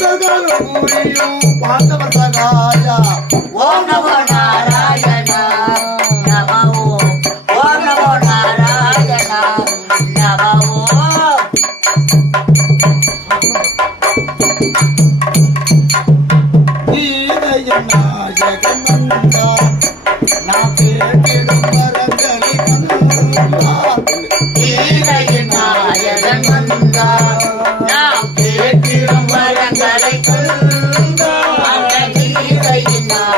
ದುಃಖಗಳು ಮುರಿಯು ಪಾಂಡವ ಸಗಾಯ ಓ ನಮ ನಾರಾಯಣ ನಮೋ ಓ ನಮೋ ನಾರಾಯಣ ನಮೋ ಗೀತೆಯ ನಾಯಕ ನಂದ ನಾ ಕೇಳಿರುವ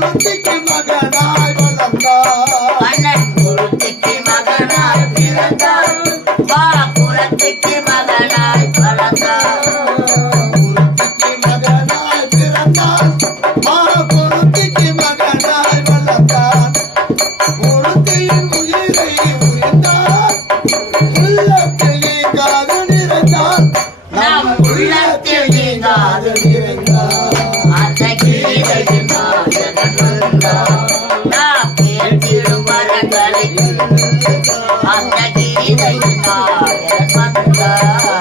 Let's take அந்த கீதையின் நாயகன் வந்தார்.